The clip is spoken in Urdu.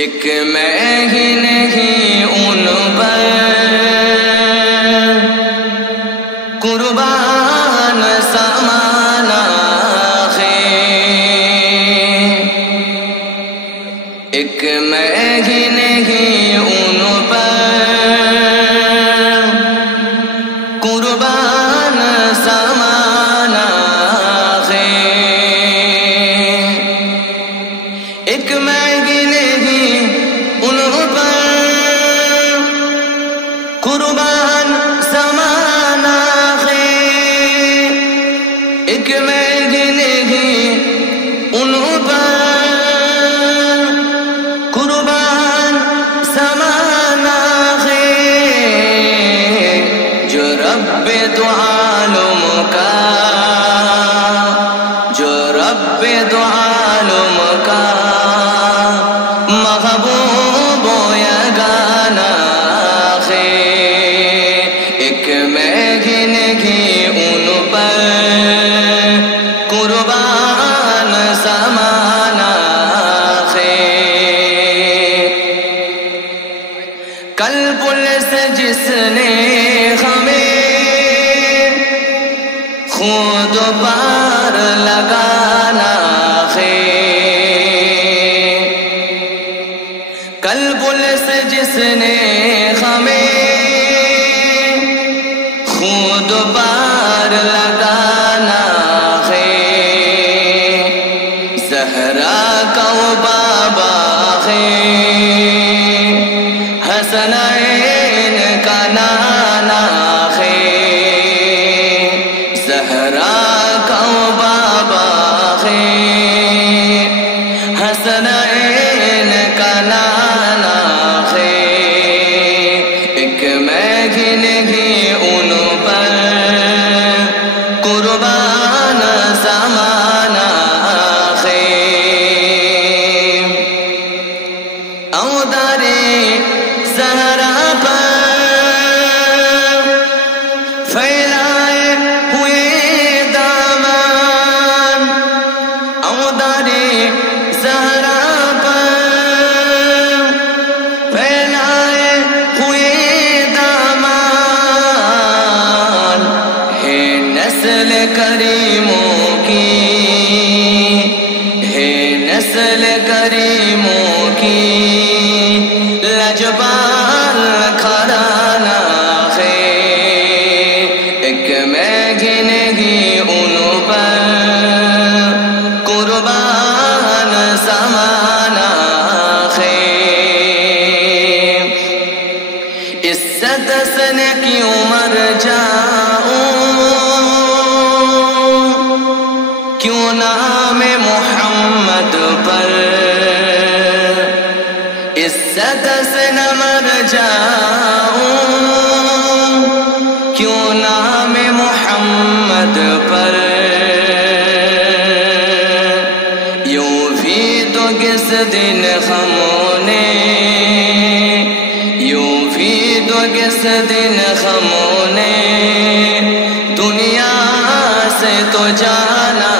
ایک میں ہی نہیں ان پر قربان سمانا ہے، ایک میں ہی نہیں ان پر قربان سمانا ہے، ایک میں ہی نہیں ان پر قربان سمانا ہے، ایک میں ہی نہیں ان پر قربان سمانا ہے، جو رب دو عالم کا، جو رب دو عالم کا محبوب و یگانہ ہے، ایک میں ہی نہیں ان پر قربان سمانا ہے، کل پولیس جس نے ہمیں خود پار لگانا ہے، کل پولیس جس نے ہمیں خود پار لگانا ہے، زہرا کا وہ بابا ہے، حسنین کا نانا ہے، زہرا کا وہ بابا ہے، حسنین کا نانا ہے، ایک میں ہی نہیں ان پر قربان سمانا ہے، اودار زہرا پر پھیلائے ہوئے دامن، اودار زہرا پر پھیلائے ہوئے دامن، ہے نسل کریموں کی، ہے نسل کریموں کی لجپال گھرانہ ہے، ایک میں ہی نہیں ان پر قربان سمانا ہے، عزت سے کیوں مر جاؤں، کیوں نام محمد پر، عزت سے نہ مر جاؤں، کیوں نام محمد پر، یوں بھی تو کس دن ہم نے، یوں بھی تو کس دن ہم نے دنیا سے تو جانا